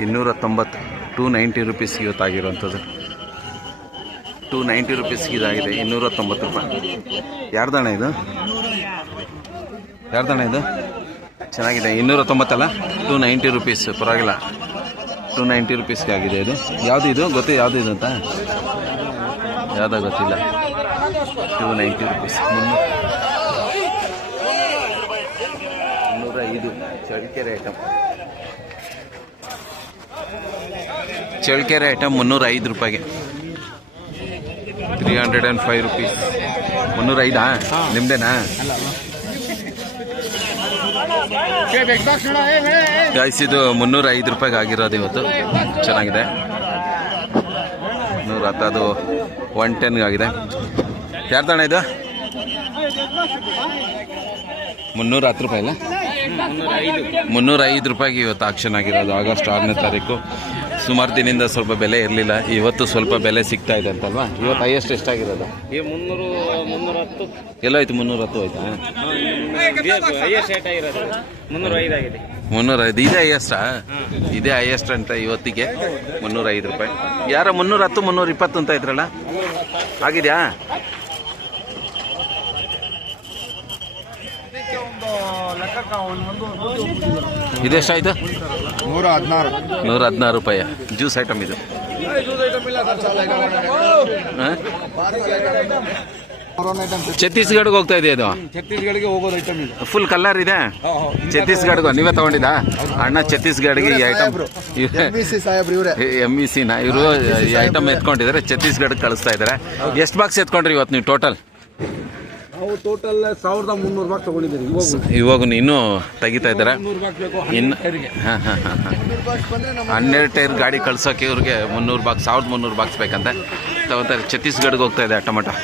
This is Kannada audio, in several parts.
290 290 ರೂಪೀಸ್ಗೆ ಇವತ್ತಾಗಿರುವಂಥದ್ದು 290 ರೂಪೀಸ್ಗೆ ಇದಾಗಿದೆ 290 ರೂಪಾಯಿ. ಯಾರ್ದಣ್ಣ ಇದು ಚೆನ್ನಾಗಿದೆ 290 ಅಲ್ಲ 290 ರೂಪೀಸ್ ಪರವಾಗಿಲ್ಲ 290 ರೂಪೀಸ್ಗೆ ಆಗಿದೆ. ಇದು ಯಾವುದು ಇದು ಗೊತ್ತೇ ಯಾವುದು ಇದು ಅಂತ ಯಾವುದೋ ಗೊತ್ತಿಲ್ಲ 290 ರೂಪೀಸ್ 305 ಚಳ್ಳಕೆರೆ ಐಟಮ್ 305 ರೂಪಾಯಿಗೆ 305 ರೂಪೀಸ್ 305 ನಿಮ್ದೇನಾ ಗೈಸ್? ಇದು 305 ರೂಪಾಯಿಗೆ ಆಗಿರೋದು ಇವತ್ತು. ಚೆನ್ನಾಗಿದೆ 110 ಅದು 110 ಆಗಿದೆ. ಯಾರ್ದಣ್ಣ ಇದು 310 ರೂಪಾಯಿ ಇಲ್ಲ 305 ರೂಪಾಯಿಗೆ ಇವತ್ತು ಆಕ್ಷನ್ ಆಗಿರೋದು. ಆಗಸ್ಟ್ 6ನೇ ತಾರೀಕು. ಸುಮಾರು ದಿನದಿಂದ ಸ್ವಲ್ಪ ಬೆಲೆ ಇರಲಿಲ್ಲ, ಇವತ್ತು ಸ್ವಲ್ಪ ಬೆಲೆ ಸಿಗ್ತಾ ಇದೆ ಅಂತಲ್ವಾ? ಇವತ್ತು ಹೈಯೆಸ್ಟ್ ಎಷ್ಟಾಗಿರೋದು? 310 ಎಲ್ಲೋಯ್ತು 310 ಆಯ್ತಾ? 305 ಇದೇ ಹೈಯೆಸ್ಟಾ? ಇದೇ ಹೈಯೆಸ್ಟ್ ಅಂತ ಇವತ್ತಿಗೆ 305 ರೂಪಾಯಿ. ಯಾರೋ 310 320 ಅಂತ ಇದ್ರಲ್ಲ, ಆಗಿದೆಯಾ? ಇದೆಷ್ಟಾಯ್ತು? 116 ರೂಪಾಯಿ. ಜ್ಯೂಸ್ ಐಟಮ್ ಇದು. ಛತ್ತೀಸ್ಗಢಗೆ ಹೋಗ್ತಾ ಇದೆ ಅದು. ಛತ್ತೀಸ್ಗಢಗೆ ಹೋಗೋದು ಐಟಮ್ ಇದು. ಫುಲ್ ಕಲರ್ ಇದೆ. ಛತ್ತೀಸ್ಗಢಗೂ ನೀವೇ ತಗೊಂಡಿದ್ದ ಅಣ್ಣ? ಛತ್ತೀಸ್ಗಢಗೆ ಈ ಐಟಮ್ MEC ನ ಇವರು ಈ ಐಟಮ್ ಎತ್ಕೊಂಡಿದ್ದಾರೆ, ಛತ್ತೀಸ್ಗಢಕ್ಕೆ ಕಳಿಸ್ತಾ ಇದ್ದಾರೆ. ಎಷ್ಟು ಬಾಕ್ಸ್ ಎತ್ಕೊಂಡ್ರಿ ಇವತ್ತು ನೀವು ಟೋಟಲ್? ನಾವು ಟೋಟಲ್ 1300 ಬಾಕ್ಸ್ ತಗೊಂಡಿದ್ದೀರಿ. ಇವಾಗ ಇನ್ನೂ ತೆಗಿತಾ ಇದ್ದಾರೆ. ಇನ್ನು 12 ಟೈರ್ ಗಾಡಿ ಕಳ್ಸೋಕೆ ಇವ್ರಿಗೆ 300 ಬಾಕ್ಸ್ 1300 ಬಾಕ್ಸ್ ಬೇಕಂತೆ ತಗೋತಾರೆ. ಛತ್ತೀಸ್ಗಢಗೆ ಹೋಗ್ತಾ ಇದೆ ಟೊಮೆಟೊ.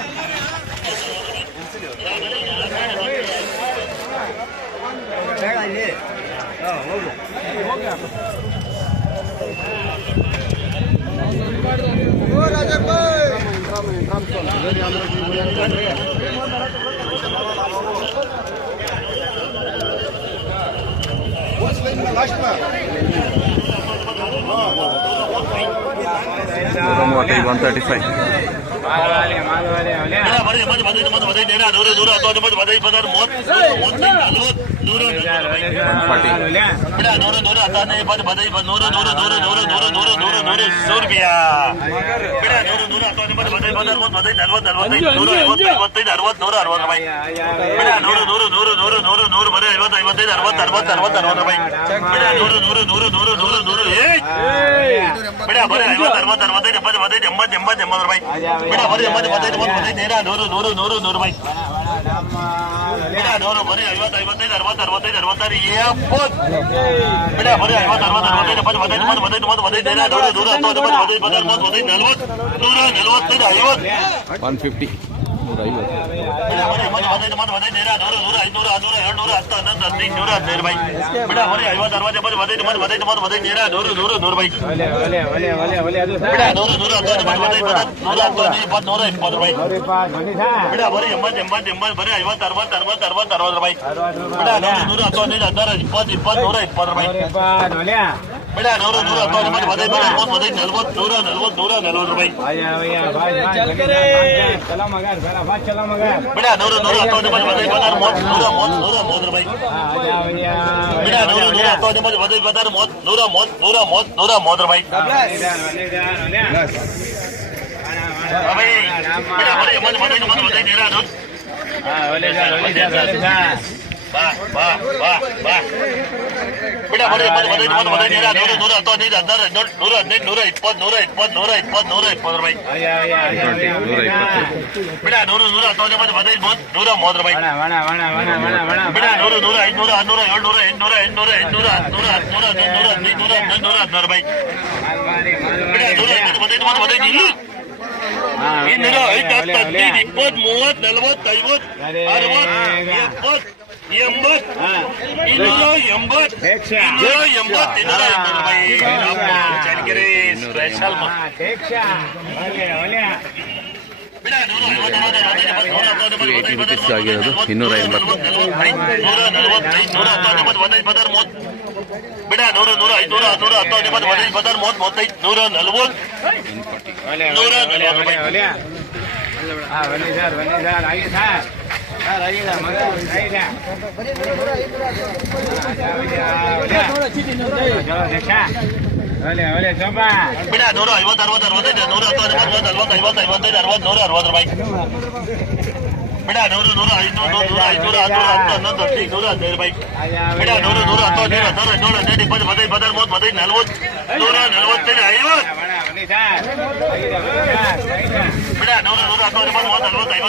280 ಆಗಿರೋದು 280. ಬಿಡ 100 100 500 10 10 15 30 35 ಬಿಡ 150 60 65 100 10 40 50 55 60 160 ರೂಪಾಯಿ ಬಿಡ 100 100 500 500 10 11 ರೂಪಾಯಿ ಬಿಡ 100 100 10 15 20 25 30 40 145 ಬಿಡ 100 100 10 40 ರೂಪಾಯಿ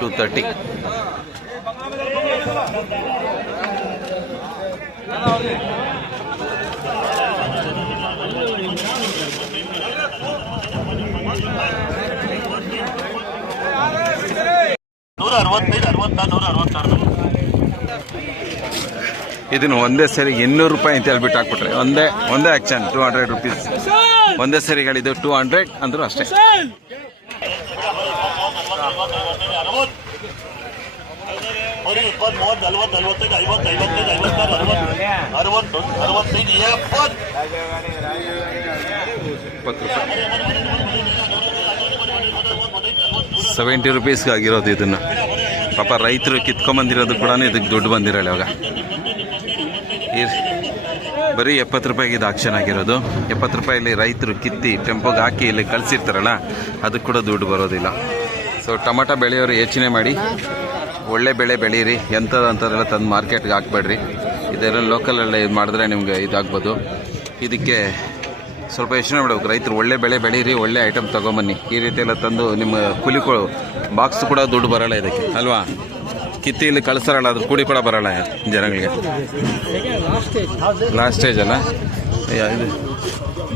230. ಇದನ್ನು ಒಂದೇ ಸರಿ 200 ರೂಪಾಯಿ ಅಂತ ಹೇಳ್ಬಿಟ್ಟು ಹಾಕ್ಬಿಟ್ರೆ ಒಂದೇ ಆಕ್ಷನ್ 200 ರೂಪೀಸ್ ಒಂದೇ ಸರಿಗಳಿದು 200 ಅಂದ್ರೂ ಅಷ್ಟೇ. $70 ರೂಪೀಸ್ಗೆ ಆಗಿರೋದು ಇದನ್ನು. ಪಾಪ ರೈತರು ಕಿತ್ಕೊಂಬಂದಿರೋದು ಕೂಡ ಇದಕ್ಕೆ ದುಡ್ಡು ಬಂದಿರಲ್ಲ ಇವಾಗ. ಬರೀ 70 ರೂಪಾಯಿಗೆ ಇದು ಆಕ್ಷನ್ ಆಗಿರೋದು. 70 ರೂಪಾಯಲ್ಲಿ ರೈತರು ಕಿತ್ತಿ ಟೆಂಪೋಗೆ ಹಾಕಿ ಇಲ್ಲಿ ಕಳಿಸಿರ್ತಾರಲ್ಲ ಅದಕ್ಕೆ ಕೂಡ ದುಡ್ಡು ಬರೋದಿಲ್ಲ. ಸೊ ಟೊಮೆಟೊ ಬೆಳೆಯೋರು ಯೋಚನೆ ಮಾಡಿ, ಒಳ್ಳೆ ಬೆಳೆ ಬೆಳೀರಿ, ಎಂಥದಂಥದ್ದೆಲ್ಲ ತಂದು ಮಾರ್ಕೆಟ್ಗೆ ಹಾಕ್ಬೇಡ್ರಿ. ಇದೆಲ್ಲ ಲೋಕಲಲ್ಲೇ ಇದು ಮಾಡಿದ್ರೆ ನಿಮ್ಗೆ ಇದಾಗ್ಬೋದು. ಇದಕ್ಕೆ ಸ್ವಲ್ಪ ಯೋಚನೆ ಮಾಡಬೇಕು. ರೈತರು ಒಳ್ಳೆ ಬೆಳೆ ಬೆಳೀರಿ, ಒಳ್ಳೆ ಐಟಮ್ ತೊಗೊಂಬನ್ನಿ. ಈ ರೀತಿ ಎಲ್ಲ ತಂದು ನಿಮ್ಮ ಕೂಲಿಗಳು ಬಾಕ್ಸ್ ಕೂಡ ದುಡ್ಡು ಬರೋಲ್ಲ ಇದಕ್ಕೆ ಅಲ್ವಾ. ಕಿತ್ತಿ ಇಲ್ಲಿ ಕಳಿಸ್ತಾರಲ್ಲ ಅದ್ರ ಕೂಡಿ ಕೂಡ ಬರೋಲ್ಲ ಜನಗಳಿಗೆ. ಲಾಸ್ಟ್ ಸ್ಟೇಜ್ ಅಲ್ಲ ಇದು.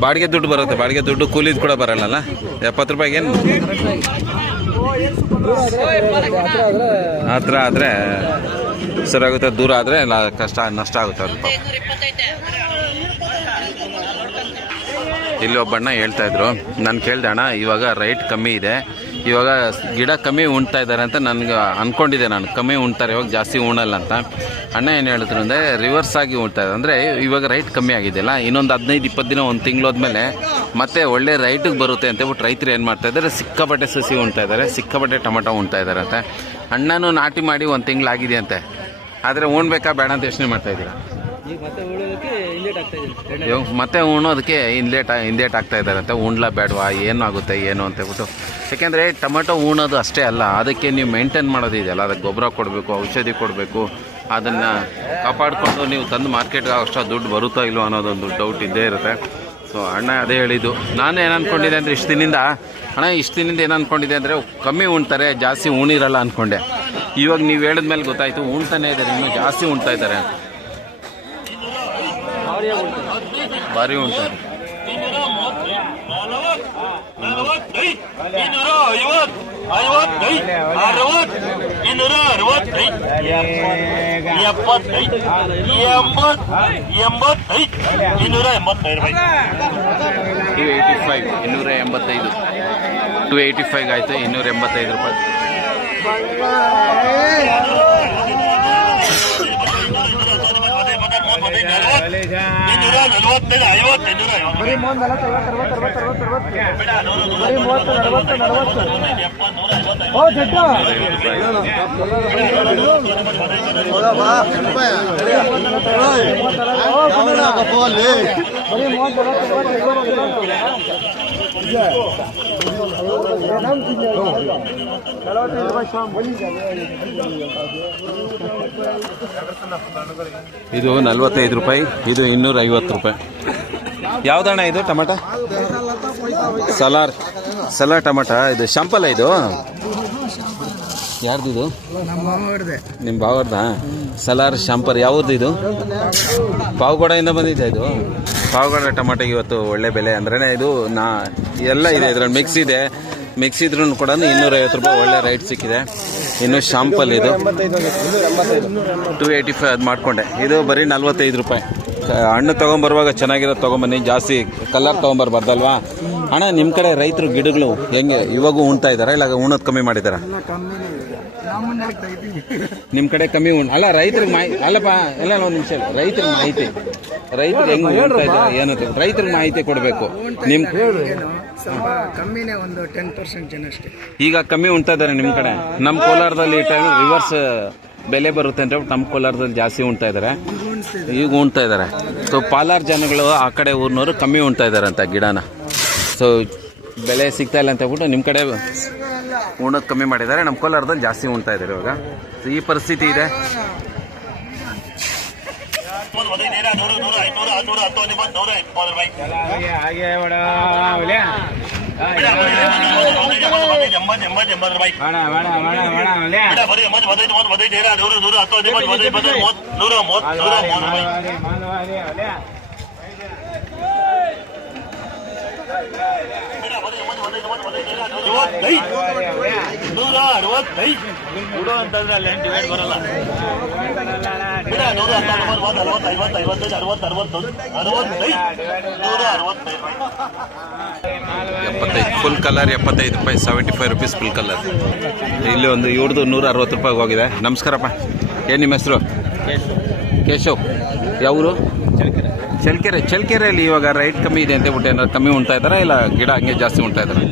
ಬಾಡಿಗೆ ದುಡ್ಡು ಬರುತ್ತೆ, ಬಾಡಿಗೆ ದುಡ್ಡು ಕೂಲಿದು ಕೂಡ ಬರೋಲ್ಲ. 70 ರೂಪಾಯಿಗೆ ಏನು ಹತ್ರ ಆದರೆ ಸರಿಯಾಗುತ್ತೆ, ದೂರ ಆದರೆ ಕಷ್ಟ ನಷ್ಟ ಆಗುತ್ತೆ ಸ್ವಲ್ಪ. ಇಲ್ಲಿ ಒಬ್ಬಣ್ಣ ಹೇಳ್ತಾಯಿದ್ರು, ನಾನು ಕೇಳಿದೆ ಅಣ್ಣ ಇವಾಗ ರೈಟ್ ಕಮ್ಮಿ ಇದೆ, ಇವಾಗ ಗಿಡ ಕಮ್ಮಿ ಉಣ್ತಾ ಇದ್ದಾರೆ ಅಂತ ನನಗೆ ಅಂದ್ಕೊಂಡಿದ್ದೆ ನಾನು. ಕಮ್ಮಿ ಉಣ್ತಾರೆ ಇವಾಗ ಜಾಸ್ತಿ ಉಣಲ್ಲ ಅಂತ. ಅಣ್ಣ ಏನು ಹೇಳಿದ್ರು ಅಂದರೆ ರಿವರ್ಸ್ ಆಗಿ ಉಣ್ತಾ ಇದೆ. ಅಂದರೆ ಇವಾಗ ರೈಟ್ ಕಮ್ಮಿ ಆಗಿದೆಯಲ್ಲ, ಇನ್ನೊಂದು 15-20 ದಿನ ಒಂದು ತಿಂಗಳು ಹೋದ್ಮೇಲೆ ಮತ್ತೆ ಒಳ್ಳೆ ರೈಟಿಗೆ ಬರುತ್ತೆ ಅಂತೇಳ್ಬಿಟ್ಟು ರೈತರು ಏನು ಮಾಡ್ತಾ ಇದ್ದಾರೆ, ಸಿಕ್ಕಾಪಟ್ಟೆ ಸಸಿ ಉಣ್ತಾ ಇದ್ದಾರೆ, ಸಿಕ್ಕಾಪಟ್ಟೆ ಟೊಮೆಟೊ ಉಣ್ತಾ ಇದ್ದಾರೆ ಅಂತ. ಅಣ್ಣನೂ ನಾಟಿ ಮಾಡಿ 1 ತಿಂಗಳಾಗಿದೆ ಅಂತೆ. ಆದರೆ ಉಣ್ಬೇಕಾ ಬೇಡ ಅಂತ ಯೋಚನೆ ಮಾಡ್ತಾ ಇದ್ದೀರಾ? ಮತ್ತೆ ಉಣ್ಣೋದಕ್ಕೆ ಹಿಂದೇಟ್ ಆಗ್ತಾ ಇದ್ದಾರೆ ಅಂತ. ಉಣ್ಲಾ ಬೇಡವಾ, ಏನಾಗುತ್ತೆ ಏನು ಅಂತೇಳ್ಬಿಟ್ಟು. ಯಾಕೆಂದರೆ ಟೊಮೆಟೊ ಉಣ್ಣೋದು ಅಷ್ಟೇ ಅಲ್ಲ, ಅದಕ್ಕೆ ನೀವು ಮೇಂಟೈನ್ ಮಾಡೋದಿದೆಯಲ್ಲ, ಅದಕ್ಕೆ ಗೊಬ್ಬರ ಕೊಡಬೇಕು, ಔಷಧಿ ಕೊಡಬೇಕು. ಅದನ್ನು ಕಾಪಾಡಿಕೊಂಡು ನೀವು ತಂದು ಮಾರ್ಕೆಟ್ಗೆ ಅಷ್ಟು ದುಡ್ಡು ಬರುತ್ತೋ ಇಲ್ಲೋ ಅನ್ನೋದೊಂದು ಡೌಟ್ ಇದ್ದೇ ಇರುತ್ತೆ. ಸೊ ಅಣ್ಣ ಅದೇ ಹೇಳಿದ್ದು. ನಾನು ಏನು ಅಂದ್ಕೊಂಡಿದ್ದೆ ಅಂದರೆ ಇಷ್ಟು ದಿನದಿಂದ ಏನು ಅಂದ್ಕೊಂಡಿದ್ದೆ ಅಂದರೆ ಕಮ್ಮಿ ಉಣ್ತಾರೆ, ಜಾಸ್ತಿ ಉಣಿರಲ್ಲ ಅಂದ್ಕೊಂಡೆ. ಇವಾಗ ನೀವು ಹೇಳಿದ್ಮೇಲೆ ಗೊತ್ತಾಯಿತು ಉಣ್ತಾನೆ ಇದ್ದಾರೆ, ಇನ್ನೂ ಜಾಸ್ತಿ ಉಣ್ತಾ ಇದ್ದಾರೆ, ಭಾರಿ ಉಣ್ತಾರೆ. $285 ಆಯಿತು. 285 ರೂಪಾಯಿ. ಇದು 45 ರೂಪಾಯಿ, ಇದು 250 ರೂಪಾಯಿ. ಯಾವ್ದಣ್ಣ ಇದು ಟೊಮಾಟ? ಸಲಾರ್ ಟೊಮಾಟ. ಇದು ಶಾಂಪಲ್ ಇದು ಯಾರ್ದು? ನಿಮ್ಮ ಬಾವರ್ದ ಸಲಾರ್ ಶಾಂಪರ್. ಯಾವ್ದು ಇದು? ಪಾವಗಡದಿಂದ ಬಂದಿದೆ. ಇದು ಪಾವಗಡ ಟೊಮಾಟೋಗೆ ಇವತ್ತು ಒಳ್ಳೆ ಬೆಲೆ ಅಂದ್ರೆ ಇದು ಎಲ್ಲ ಇದೆ ಇದ್ರಲ್ಲಿ ಮಿಕ್ಸ್ ಇದ್ರೂ ಕೂಡ 250 ರೂಪಾಯಿ ಒಳ್ಳೆ ರೈಟ್ ಸಿಕ್ಕಿದೆ. ಇನ್ನು ಶಾಂಪಲ್ ಇದು 285 ಅದು ಮಾಡಿಕೊಂಡೆ. ಇದು ಬರೀ 45 ರೂಪಾಯಿ. ಹಣ್ಣು ತೊಗೊಂಬರುವಾಗ ಚೆನ್ನಾಗಿರೋದು ತೊಗೊಂಬನ್ನಿ, ಜಾಸ್ತಿ ಕಲರ್ ತೊಗೊಂಬರ್ಬಾರ್ದಲ್ವಾ ಅಣ್ಣ. ನಿಮ್ಮ ಕಡೆ ರೈತರು ಗಿಡಗಳು ಹೆಂಗೆ ಇವಾಗೂ ಉಣ್ತಾ ಇದ್ದಾರಾ ಇಲ್ಲ ಉಣ್ಣೋದು ಕಮ್ಮಿ ಮಾಡಿದಾರ? ನಿಮ್ಮ ಕಡೆ ಕಮ್ಮಿ ಅಲ್ಲ ರೈತರಿಗೆ ಅಲ್ಲಪ್ಪ ಎಲ್ಲ ಒಂದು ನಿಮಿಷ. ರೈತರಿಗೆ ಮಾಹಿತಿ, ರೈತರು ಹೆಂಗ್ ಉಣ್ತಾ ಇದ್ದಾರೆ ಏನು ರೈತರಿಗೆ ಮಾಹಿತಿ ಕೊಡಬೇಕು. ನಿಮ್ಮ ಕಮ್ಮಿನೇ ಒಂದು 10% ಜನ ಅಷ್ಟೇ ಈಗ ಕಮ್ಮಿ ಉಣ್ತಾ ಇದ್ದಾರೆ ನಿಮ್ಮ ಕಡೆ. ನಮ್ಮ ಕೋಲಾರದಲ್ಲಿ ಟೈಮ್ ರಿವರ್ಸ್ ಬೆಲೆ ಬರುತ್ತೆ ಅಂತ ನಮ್ಮ ಕೋಲಾರದಲ್ಲಿ ಜಾಸ್ತಿ ಉಣ್ತಾ ಇದ್ದಾರೆ, ಈಗ ಉಣ್ತಾ ಇದ್ದಾರೆ. ಸೊ ಪಾಲಾರ್ ಜನಗಳು ಆ ಕಡೆ ಊರಿನವರು ಕಮ್ಮಿ ಉಣ್ತಾ ಇದ್ದಾರೆ ಅಂತ ಗಿಡನ. ಸೊ ಬೆಲೆ ಸಿಗ್ತಾ ಇಲ್ಲ ಅಂತ ಹೇಳ್ಬಿಟ್ಟು ನಿಮ್ಮ ಕಡೆ ಉಣ್ಣೋದು ಕಮ್ಮಿ ಮಾಡಿದ್ದಾರೆ, ನಮ್ಮ ಕೋಲಾರದಲ್ಲಿ ಜಾಸ್ತಿ ಉಣ್ತಾ ಇದ್ದಾರೆ ಇವಾಗ. ಸೊ ಈ ಪರಿಸ್ಥಿತಿ ಇದೆ. ಫುಲ್ ಕಲರ್ 75 ರೂಪಾಯಿ, 75 ರುಪೀಸ್ ಫುಲ್ ಕಲರ್. ಇಲ್ಲಿ ಒಂದು ಇವ್ರದ್ದು 160 ರೂಪಾಯಿಗೆ ಹೋಗಿದೆ. ನಮಸ್ಕಾರಪ್ಪ, ಏನು ನಿಮ್ಮ ಹೆಸರು? ಕೇಶವ್. ಯಾವರು? ಚಳ್ಳಕೆರೆಯಲ್ಲಿ ಇವಾಗ ರೈಟ್ ಕಮ್ಮಿ ಇದೆ ಅಂತ ಬಿಟ್ಟು ಏನಾದ್ರು ಕಮ್ಮಿ ಉಣ್ತಾ ಇದ್ದಾರಾ ಇಲ್ಲ ಗಿಡ ಹಂಗೆ ಜಾಸ್ತಿ ಉಣ್ತಾ ಇದ್ದಾರೆ?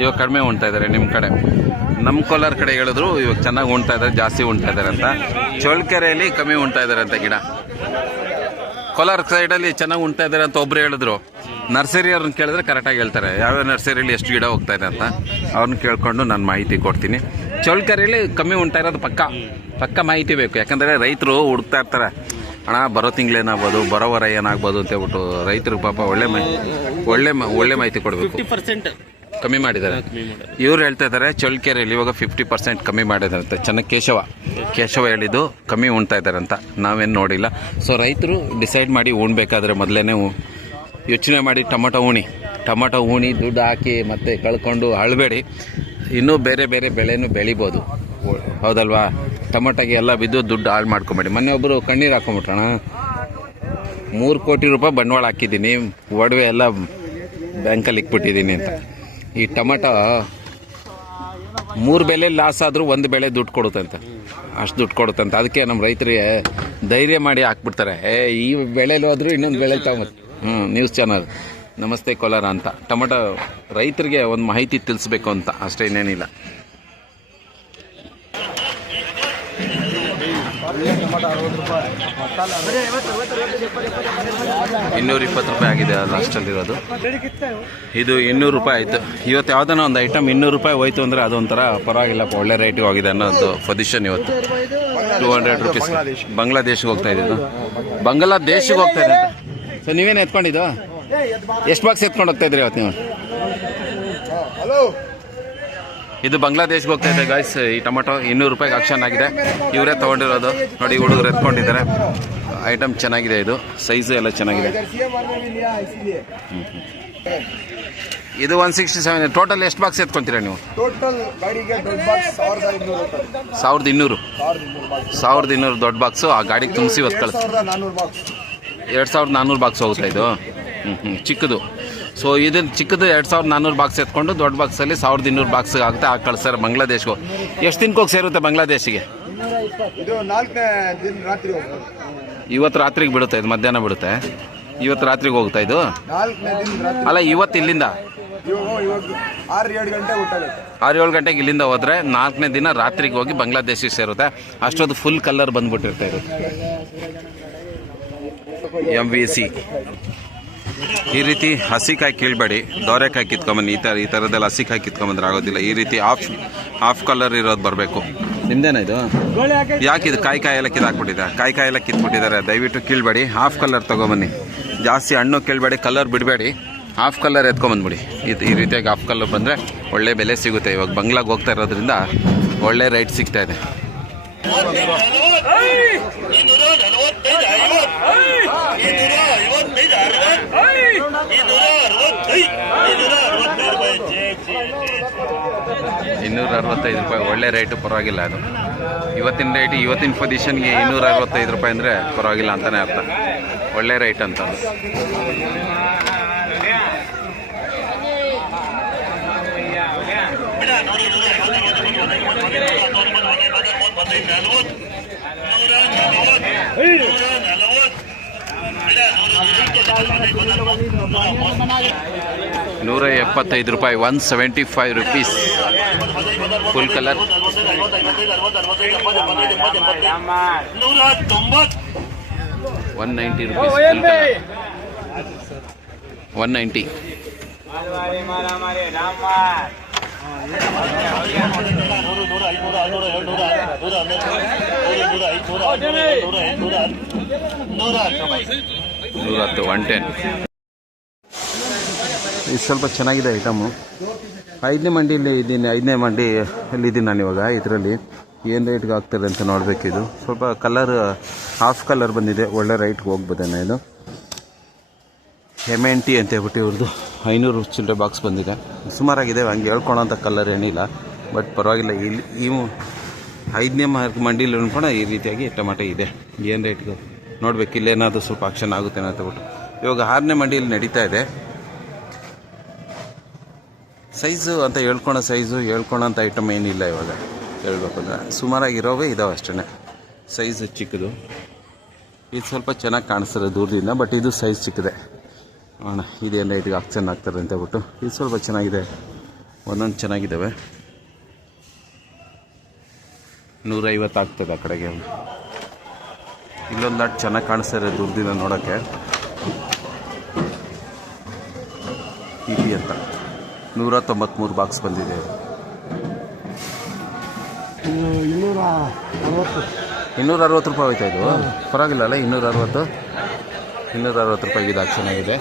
ಇವಾಗ ಕಡಿಮೆ ಉಣ್ತಾ ಇದ್ದಾರೆ ನಿಮ್ಮ ಕಡೆ. ನಮ್ಮ ಕೋಲಾರ ಕಡೆ ಹೇಳಿದ್ರು ಇವಾಗ ಚೆನ್ನಾಗಿ ಉಣ್ತಾ ಇದ್ದಾರೆ, ಜಾಸ್ತಿ ಉಣ್ತಾ ಇದ್ದಾರೆ ಅಂತ. ಚಳ್ಳಕೆರೆಯಲ್ಲಿ ಕಮ್ಮಿ ಉಣ್ತಾ ಇದ್ದಾರೆ ಅಂತ ಗಿಡ. ಕೋಲಾರ ಸೈಡಲ್ಲಿ ಚೆನ್ನಾಗಿ ಉಣ್ತಾ ಇದ್ದಾರೆ ಅಂತ ಒಬ್ರು ಹೇಳಿದ್ರು. ನರ್ಸರಿ ಅವ್ರನ್ನ ಕೇಳಿದ್ರೆ ಕರೆಕ್ಟಾಗಿ ಹೇಳ್ತಾರೆ ಯಾವ್ಯಾವ ನರ್ಸರಿಯಲ್ಲಿ ಎಷ್ಟು ಗಿಡ ಹೋಗ್ತಾ ಇದೆ ಅಂತ. ಅವ್ರನ್ನ ಕೇಳ್ಕೊಂಡು ನಾನು ಮಾಹಿತಿ ಕೊಡ್ತೀನಿ. ಚಳ್ಳಕೆರೆಯಲ್ಲಿ ಕಮ್ಮಿ ಉಣ್ತಾ ಇರೋದು ಪಕ್ಕ ಮಾಹಿತಿ ಬೇಕು. ಯಾಕಂದರೆ ರೈತರು ಹುಡುಕ್ತಾ ಇರ್ತಾರೆ, ಹಣ ಬರೋ ತಿಂಗಳೇನಾಗ್ಬೋದು, ಬರೋ ವಾರ ಏನಾಗ್ಬೋದು ಅಂತ ಹೇಳ್ಬಿಟ್ಟು ರೈತರಿಗೆ ಪಾಪ ಒಳ್ಳೆ ಮಾಹಿತಿ ಕೊಡಬೇಕು. 50% ಕಮ್ಮಿ ಮಾಡಿದ್ದಾರೆ ಇವ್ರು ಹೇಳ್ತಾ ಇದ್ದಾರೆ. ಚಳ್ಳಕೆರೆಯಲ್ಲಿ ಇವಾಗ 50% ಕಮ್ಮಿ ಮಾಡಿದ್ದಾರೆ ಅಂತ. ಚೆನ್ನಾಗಿ ಕೇಶವ ಹೇಳಿದ್ದು ಕಮ್ಮಿ ಉಣ್ತಾ ಇದ್ದಾರೆ ಅಂತ. ನಾವೇನು ನೋಡಿಲ್ಲ. ಸೊ ರೈತರು ಡಿಸೈಡ್ ಮಾಡಿ ಉಣ್ಬೇಕಾದ್ರೆ ಮೊದಲೇ ಯೋಚನೆ ಮಾಡಿ ಟೊಮೊಟೊ ಉಣಿ ದುಡ್ಡು ಹಾಕಿ ಮತ್ತೆ ಕಳ್ಕೊಂಡು ಅಳಬೇಡಿ. ಇನ್ನೂ ಬೇರೆ ಬೆಳೆನೂ ಬೆಳಿಬೋದು, ಹೌದಲ್ವಾ? ಟೊಮೊಟೊಗೆ ಎಲ್ಲ ಬಿದ್ದು ದುಡ್ಡು ಹಾಳು ಮಾಡ್ಕೊಂಬೇಡಿ. ಮೊನ್ನೆ ಒಬ್ಬರು ಕಣ್ಣೀರು ಹಾಕೊಂಬಿಟ್ರಣ. 3 ಕೋಟಿ ರೂಪಾಯಿ ಬಂಡವಾಳ ಹಾಕಿದ್ದೀನಿ, ಒಡವೆ ಎಲ್ಲ ಬ್ಯಾಂಕಲ್ಲಿ ಇಕ್ಬಿಟ್ಟಿದ್ದೀನಿ ಅಂತ. ಈ ಟೊಮೊಟೊ 3 ಬೆಲೆ ಲಾಸ್ ಆದರೂ 1 ಬೆಳೆ ದುಡ್ಡು ಕೊಡುತ್ತಂತೆ, ಅಷ್ಟು ದುಡ್ಡು ಕೊಡುತ್ತಂತೆ. ಅದಕ್ಕೆ ನಮ್ಮ ರೈತರಿಗೆ ಧೈರ್ಯ ಮಾಡಿ ಹಾಕ್ಬಿಡ್ತಾರೆ. ಈ ಬೆಳೆಯಲ್ಲಿ ಹೋದ್ರೂ ಇನ್ನೊಂದು ಬೆಳೆ ತಗೊಂಬತ್ತು. ನ್ಯೂಸ್ ಚಾನಲ್ ನಮಸ್ತೆ ಕೋಲಾರ ಅಂತ. ಟೊಮೊಟೊ ರೈತರಿಗೆ ಒಂದು ಮಾಹಿತಿ ತಿಳಿಸ್ಬೇಕು ಅಂತ ಅಷ್ಟೇ, ಇನ್ನೇನಿಲ್ಲ. $220 ರೂಪಾಯಿ ಆಗಿದೆ ಲಾಸ್ಟಲ್ಲಿರೋದು. ಇದು 200 ರೂಪಾಯಿ ಆಯಿತು. ಇವತ್ತು ಯಾವುದನ್ನ ಒಂದು ಐಟಮ್ 200 ರೂಪಾಯಿ ಹೋಯ್ತು ಅಂದರೆ ಅದೊಂಥರ ಪರವಾಗಿಲ್ಲಪ್ಪ, ಒಳ್ಳೆ ರೇಟಿಗೆ ಹೋಗಿದೆ ಅನ್ನೋದು ಪೊಸಿಷನ್ ಇವತ್ತು. 200 ರೂಪೀಸ್ ಬಾಂಗ್ಲಾದೇಶಿಗೆ ಹೋಗ್ತಾ ಇದ್ದು, ಬಾಂಗ್ಲಾದೇಶಿಗೆ ಹೋಗ್ತಾ ಇದೆ ಅಂತ. ಸೊ ನೀವೇನು ಎತ್ಕೊಂಡಿದ್ದು? ಎಷ್ಟು ಬಾಕ್ಸ್ ಎತ್ಕೊಂಡು ಹೋಗ್ತಾ ಇದ್ರಿ ಇವತ್ತು ನೀವು? ಇದು ಬಾಂಗ್ಲಾದೇಶ್ಗೆ ಹೋಗ್ತಾ ಇದೆ ಗಾಯ್ಸ್. ಈ ಟೊಮೊಟೊ 200 ರೂಪಾಯಿಗೆ ಆಕ್ಷನ್ ಆಗಿದೆ. ಇವರೇ ತೊಗೊಂಡಿರೋದು ನೋಡಿ, ಹುಡುಗರು ಎತ್ಕೊಂಡಿದ್ದಾರೆ. ಐಟಮ್ ಚೆನ್ನಾಗಿದೆ, ಇದು ಸೈಜು ಎಲ್ಲ ಚೆನ್ನಾಗಿದೆ. ಇದು 167. ಟೋಟಲ್ ಎಷ್ಟು ಬಾಕ್ಸ್ ಎತ್ಕೊಂತೀರಾ ನೀವು? ಟೋಟಲ್ ಗಾಡಿಗೆ ದೊಡ್ಡ ಬಾಕ್ಸ್ 1200. 1200 ದೊಡ್ಡ ಬಾಕ್ಸು ಆ ಗಾಡಿಗೆ ತುಂಬಿಸಿ ಇವತ್ತು ಕಳಿಸಿ. 2400 ಬಾಕ್ಸ್ ಹೋಗುತ್ತೆ ಇದು. ಚಿಕ್ಕದು. ಸೊ ಇದನ್ನು ಚಿಕ್ಕದು 2400 ಬಾಕ್ಸ್ ಎತ್ಕೊಂಡು ದೊಡ್ಡ ಬಾಕ್ಸಲ್ಲಿ 1200 ಬಾಕ್ಸ್ ಆಗುತ್ತೆ. ಆ ಕಳಿಸ್ತಾರೆ ಬಾಂಗ್ಲಾದೇಶ್ಗೆ. ಎಷ್ಟು ದಿನಕ್ಕೆ ಹೋಗಿ ಸೇರುತ್ತೆ ಬಾಂಗ್ಲಾದೇಶಿಗೆ? ಇದು 4ನೇ ದಿನ ರಾತ್ರಿ ಹೋಗ್ತದೆ. ಇವತ್ತು ರಾತ್ರಿಗೆ ಬಿಡುತ್ತೆ, ಇದು ಮಧ್ಯಾಹ್ನ ಬಿಡುತ್ತೆ. ಇವತ್ತು ರಾತ್ರಿಗೆ ಹೋಗ್ತಾ ಇದು? 4ನೇ ದಿನ ರಾತ್ರಿ. ಅಲ್ಲ, ಇವತ್ತು ಇಲ್ಲಿಂದ 6-7 ಗಂಟೆ ಊಟಾಗುತ್ತೆ. 6-7 ಗಂಟೆಗೆ ಇಲ್ಲಿಂದ ಹೋದರೆ 4ನೇ ದಿನ ರಾತ್ರಿಗೆ ಹೋಗಿ ಬಾಂಗ್ಲಾದೇಶಿಗೆ ಸೇರುತ್ತೆ. ಅಷ್ಟೊಂದು ಫುಲ್ ಕಲರ್ ಬಂದ್ಬಿಟ್ಟಿರ್ತಾ ಇದು. MVC ಈ ರೀತಿ ಹಸಿಕಾಯಿ ಕೀಳ್ಬೇಡಿ, ದೋರೆಕಾಯಿ ಕಿತ್ಕೊಂಬನ್ನಿ. ಈ ಥರದ್ದೆಲ್ಲ ಹಸಿಕಾಯಿ ಕಿತ್ಕೊಂಬಂದ್ರೆ ಆಗೋದಿಲ್ಲ. ಈ ರೀತಿ ಹಾಫ್ ಕಲರ್ ಇರೋದು ಬರಬೇಕು. ನಿಮ್ದೇನ ಇದು? ಯಾಕೆ ಇದು ಕಾಯಿ ಎಲ್ಲ ಕಿತ್ತಾಕ್ಬಿಟ್ಟಿದೆ? ಕಾಯಿ ಎಲ್ಲ ಕಿತ್ಬಿಟ್ಟಿದ್ದಾರೆ. ದಯವಿಟ್ಟು ಕೀಳ್ಬೇಡಿ, ಹಾಫ್ ಕಲರ್ ತೊಗೊಬನ್ನಿ. ಜಾಸ್ತಿ ಹಣ್ಣು ಕೀಳ್ಬೇಡಿ, ಕಲರ್ ಬಿಡಬೇಡಿ, ಹಾಫ್ ಕಲರ್ ಎತ್ಕೊಂಬಂದ್ಬಿಡಿ. ಈ ರೀತಿಯಾಗಿ ಹಾಫ್ ಕಲರ್ ಬಂದರೆ ಒಳ್ಳೆ ಬೆಲೆ ಸಿಗುತ್ತೆ. ಇವಾಗ ಬಂಗ್ಲಾಗೆ ಹೋಗ್ತಾ ಇರೋದ್ರಿಂದ ಒಳ್ಳೆ ರೈಟ್ ಸಿಗ್ತಾ ಇದೆ. ₹265 ಒಳ್ಳೆ ರೇಟು, ಪರವಾಗಿಲ್ಲ. ಅದು ಇವತ್ತಿನ ರೇಟ್, ಇವತ್ತಿನ ಪೊಸಿಷನ್ಗೆ ₹265 ಅಂದರೆ ಪರವಾಗಿಲ್ಲ ಅಂತಲೇ ಅರ್ಥ. ಒಳ್ಳೆ ರೇಟ್ ಅಂತ. ₹175, ₹175 ಫುಲ್ ಕಲರ್. 190 rupees. 190. ಇದು ಸ್ವಲ್ಪ ಚೆನ್ನಾಗಿದೆ ಐಟಮು. 5ನೇ ಮಂಡಿಯಲ್ಲಿ ಇದ್ದೀನಿ, 5ನೇ ಮಂಡಿಯಲ್ಲಿ ಇದ್ದೀನಿ ನಾನು ಇವಾಗ. ಇದರಲ್ಲಿ ಏನು ರೇಟ್ಗೆ ಆಗ್ತದೆ ಅಂತ ನೋಡಬೇಕಿದು. ಸ್ವಲ್ಪ ಕಲರ್ ಹಾಫ್ ಕಲರ್ ಬಂದಿದೆ, ಒಳ್ಳೆ ರೈಟ್ಗೆ ಹೋಗ್ಬೋದೇನೋ. ಇದು M&T ಅಂತ ಹೇಳ್ಬಿಟ್ಟು ಇವ್ರದ್ದು 500 ಚಿಲ್ಲರೆ ಬಾಕ್ಸ್ ಬಂದಿದೆ. ಸುಮಾರಾಗಿದೆ, ಹಂಗೆ ಹೇಳ್ಕೊಳೋಂಥ ಕಲರ್ ಏನಿಲ್ಲ, ಬಟ್ ಪರವಾಗಿಲ್ಲ. ಇಲ್ಲಿ ಈ 5ನೇ ಮಂಡಿಲಿ ಅನ್ಕೊಂಡು ಈ ರೀತಿಯಾಗಿ ಟೊಮಾಟೊ ಇದೆ. ಏನು ರೇಟ್ಗೆ ನೋಡ್ಬೇಕು, ಇಲ್ಲೇನಾದರೂ ಸ್ವಲ್ಪ ಆಕ್ಷನ್ ಆಗುತ್ತೆ ಅಂತ ಹೇಳ್ಬಿಟ್ಟು. ಇವಾಗ 6ನೇ ಮಂಡಿಯಲ್ಲಿ ನಡೀತಾ ಇದೆ. ಸೈಜು ಅಂತ ಹೇಳ್ಕೊಳೋಂಥ ಐಟಮ್ ಏನಿಲ್ಲ ಇವಾಗ ಹೇಳ್ಬೇಕಂದ್ರೆ. ಸುಮಾರಾಗಿರೋವೇ ಇದಾವೆ ಅಷ್ಟೇ. ಸೈಜ್ ಚಿಕ್ಕದು, ಇದು ಸ್ವಲ್ಪ ಚೆನ್ನಾಗಿ ಕಾಣಿಸ್ತದೆ ದೂರದಿಂದ, ಬಟ್ ಇದು ಸೈಜ್ ಚಿಕ್ಕದೆ. ಅಣ್ಣ ಇದೇನು ರೇಟ್ಗೆ ಆಕ್ಷನ್ ಆಗ್ತಾರೆ ಅಂತ ಹೇಳ್ಬಿಟ್ಟು. ಇದು ಸ್ವಲ್ಪ ಚೆನ್ನಾಗಿದೆ, ಒಂದೊಂದು ಚೆನ್ನಾಗಿದ್ದಾವೆ. 150 ಆಗ್ತದೆ ಆ ಕಡೆಗೆ. ಇಲ್ಲೊಂದು ಲಾಟ್ ಚೆನ್ನಾಗಿ ಕಾಣಿಸ್ತಾರೆ ದೂರದಿಂದ ನೋಡೋಕ್ಕೆ. PP ಅಂತ 193 ಬಾಕ್ಸ್ ಬಂದಿದೆ. 260 ರೂಪಾಯಿ ಹೋಯ್ತಾ ಇದು? ಪರವಾಗಿಲ್ಲ ಅಲ್ಲ? 260 ರೂಪಾಯಿಗೆ ಇದು ಆಕ್ಷನ್ ಆಗಿದೆ.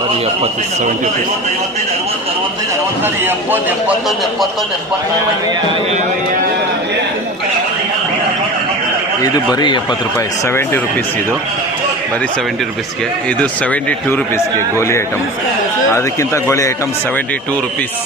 ಬರೀ 70 70 ರೂಪೀಸ್. ಇದು ಬರೀ 70 ರೂಪಾಯಿ, 70 ರೂಪೀಸ್. ಇದು ಬರೀ 70 ರೂಪೀಸ್ಗೆ. ಇದು 72 ರೂಪೀಸ್ಗೆ ಗೋಲಿ ಐಟಮ್. ಅದಕ್ಕಿಂತ ಗೋಲಿ ಐಟಮ್ 72 ರೂಪೀಸ್.